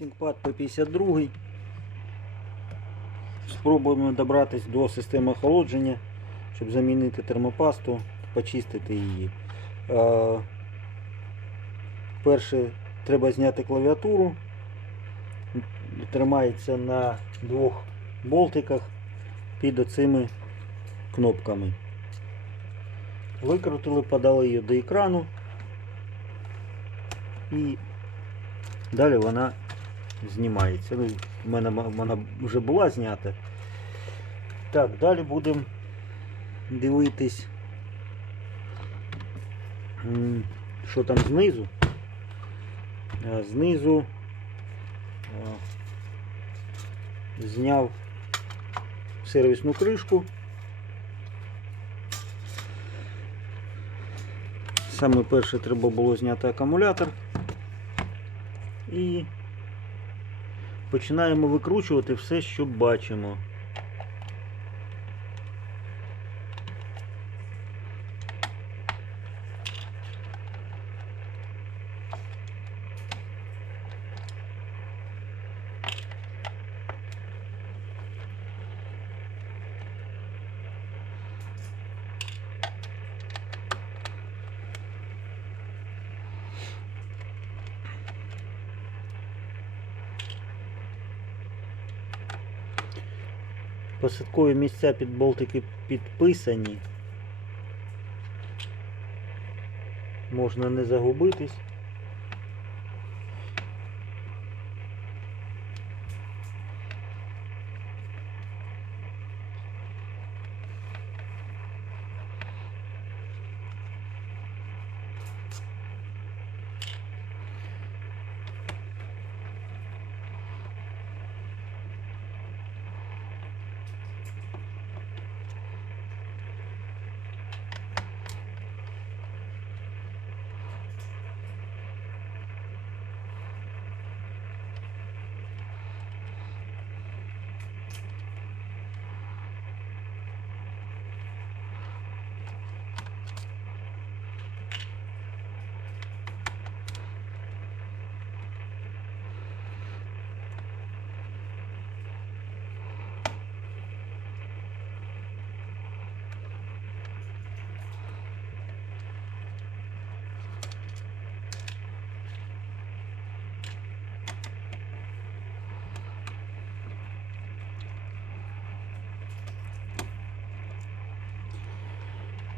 ThinkPad P52. Спробуємо добратися до системи охолодження, щоб замінити термопасту, почистити її. Е, Перше треба зняти клавіатуру. Тримається на двох болтиках під оцими кнопками. Викрутили, подали її до екрану і далі вона знімається. Ну, в мене вона вже була знята. Так, далі будемо дивитись, що там знизу. Знизу зняв сервісну кришку. Саме перше треба було зняти акумулятор. І починаємо викручувати все, що бачимо. Посадкові місця під болтики підписані. Можна не загубитись.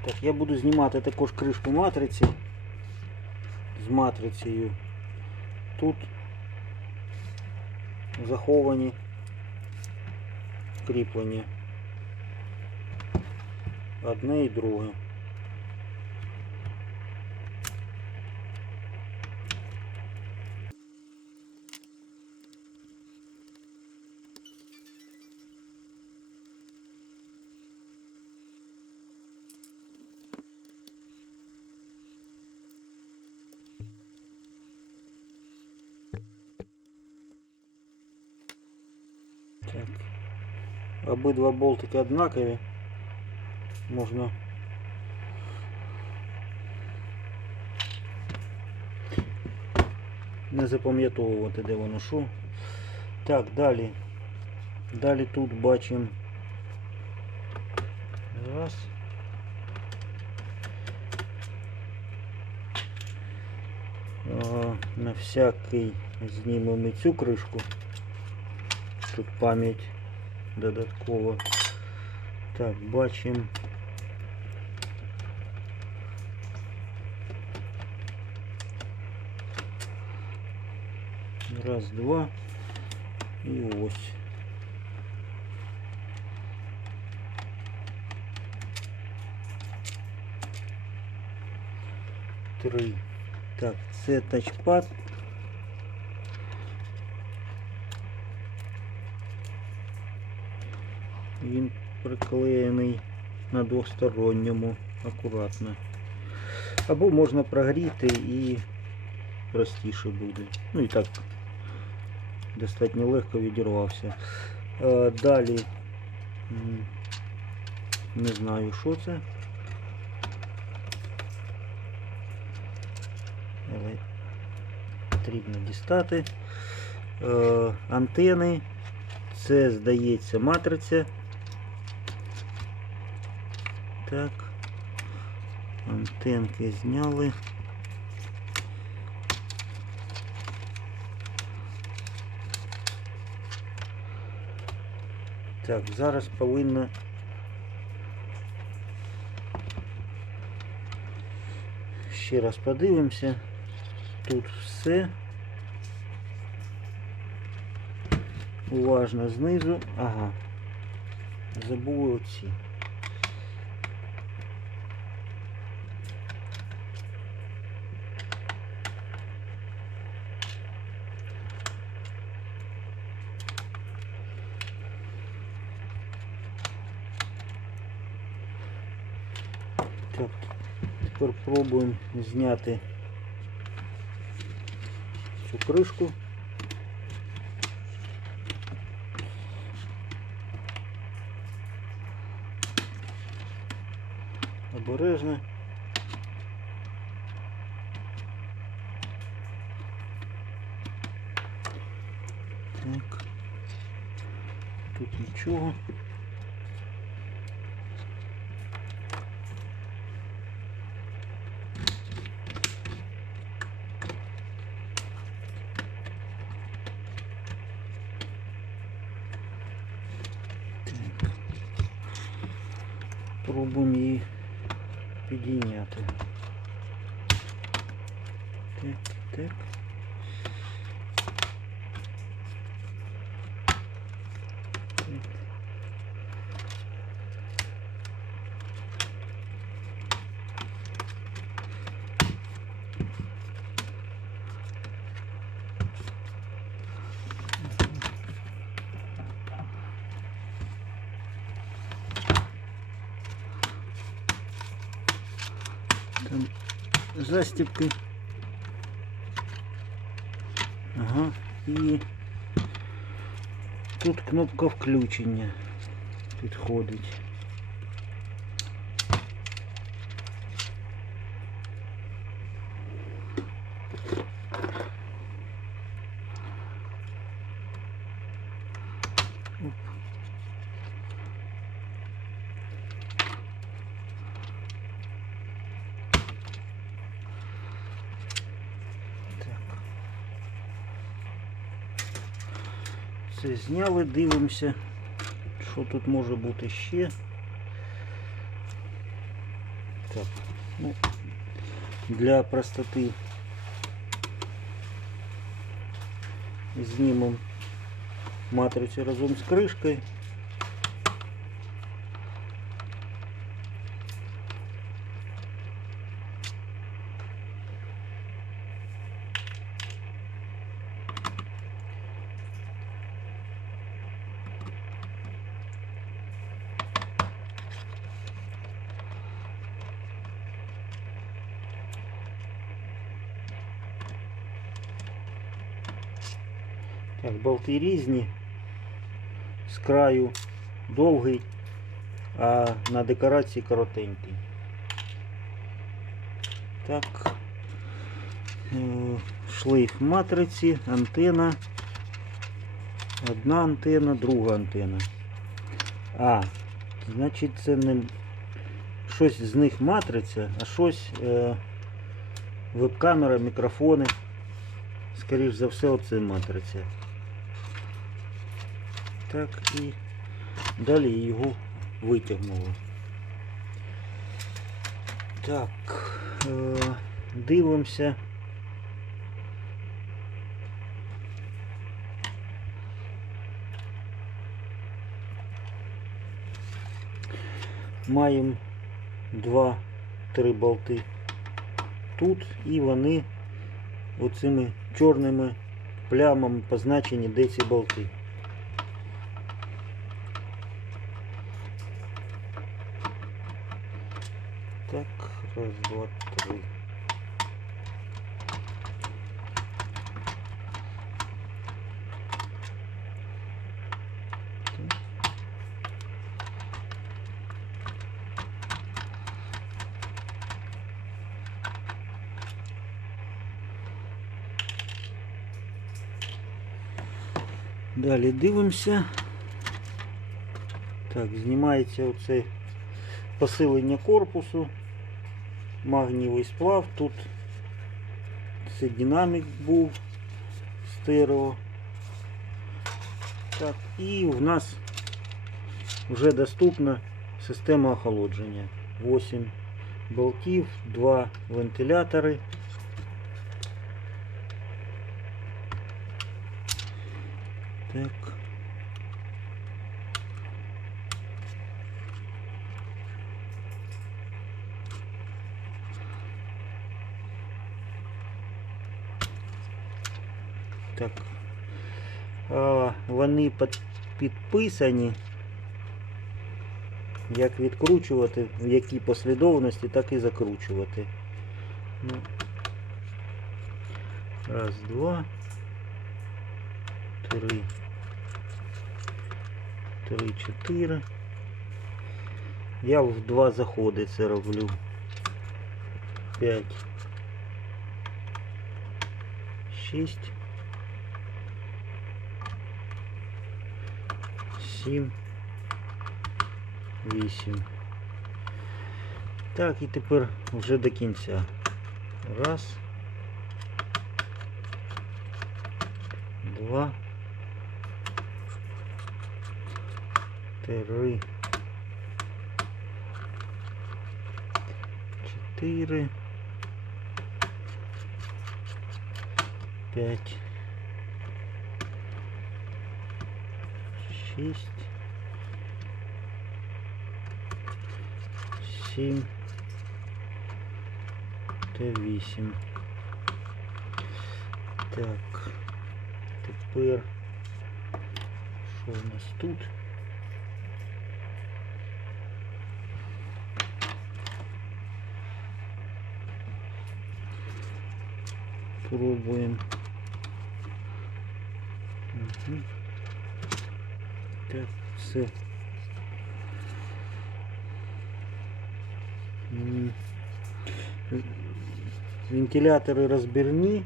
Так, я буду знімати також кришку матриці з матрицею. Тут заховані кріплення. Одне і друге. Так. Обидва болтики однакові. Можна не запам'ятовувати, де воно що. Так, далі. Далі тут бачимо. Раз. На всякий знімемо цю кришку. Тут пам'ять додаткова. Так, бачимо. Раз, два. І ось. Три. Так, це тачпад. Він приклеєний на двосторонньому акуратно. Або можна прогріти і простіше буде. Ну і так достатньо легко відірвався. Е, Далі не знаю що це. Але потрібно дістати. е, антени. Це, здається, матриця. Так. Антенки зняли. Так, зараз повинна ще раз подивимося. Тут все. Уважно знизу. Ага. Забули оці. Так, тепер пробуємо зняти цю кришку. Обережно. Так. Тут нічого. Пробуємо її підійняти. Так. Так. Там застіпки. Ага. І тут кнопка включення підходить. Зняли, дивимося, що тут може бути ще. Так, ну, для простоти знімемо матрицю разом з кришкою. Так, болти різні. З краю довгий, а на декорації коротенький. Так. е, Шлейф матриці, антена. Одна антена, друга антена. А, значить це не щось з них матриця, а щось е, веб-камера, мікрофони. Скоріш за все, оце матриця. Так, і далі його витягнули. Так, е, дивимося. Маємо два-три болти тут і вони оцими чорними плямами позначені, де ці болти. Раз, два, три. Далі дивимося. Так, знімається оце посилення корпусу. Магнієвий сплав. Тут це динамік був стерео. Так, і в нас вже доступна система охолодження. 8 болтів, 2 вентилятори. Так. Так. Вони під- підписані. Як відкручувати, в якій послідовності, так і закручувати. Ну, раз, два, три, три, чотири. Я в два заходи це роблю. П'ять. Шість. Сім. Вісім. Так, і тепер вже до кінця. Раз. Два. Три. Чотири. П'ять. Шість. Сім. Та вісім. Так. Тепер що у нас тут? Пробуємо. Угу. Так, все. Вентилятори розбірні.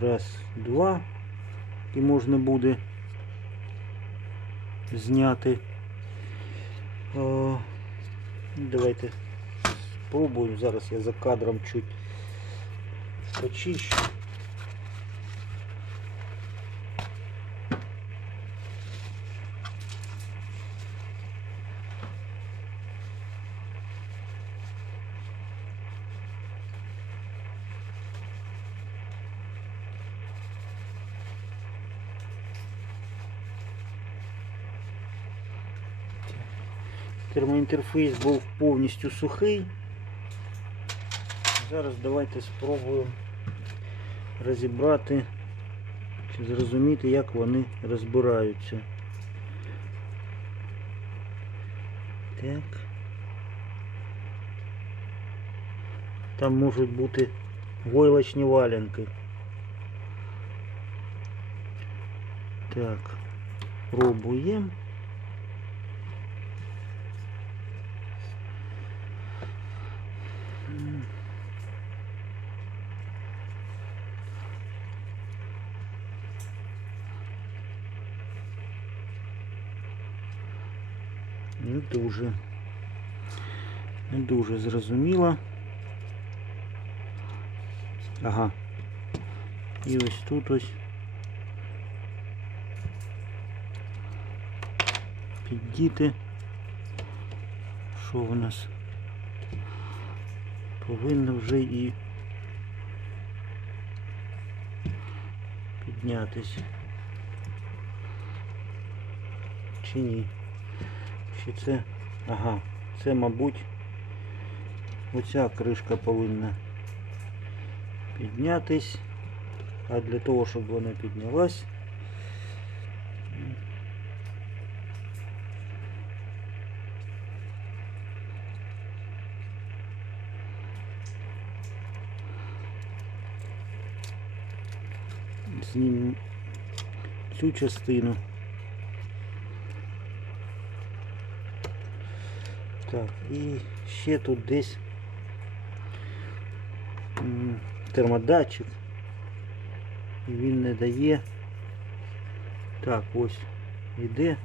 Раз, два. І можна буде зняти. Давайте спробуємо. Зараз я за кадром чуть почищу. Термоінтерфейс був повністю сухий. Зараз давайте спробуємо розібрати чи зрозуміти, як вони розбираються. Так. Там можуть бути войлочні валенки. Так, пробуємо. Не дуже. Не дуже зрозуміло. Ага. І ось тут ось. Піддіти. Що у нас? Повинно вже і піднятися. Чи ні? Чи це... Ага, це, мабуть, оця кришка повинна піднятись. А для того, щоб вона піднялась, знімемо цю частину. Так, і ще тут десь термодатчик. І він не дає. Так, ось іде.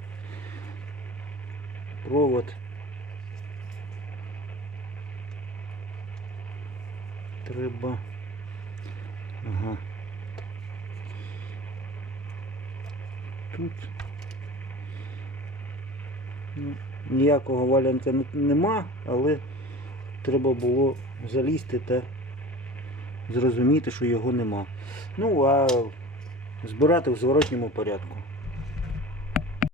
Провод. Треба. Ага. Тут. Ну, ніякого валянка нема, але треба було залізти та зрозуміти, що його нема. Ну, а збирати в зворотньому порядку.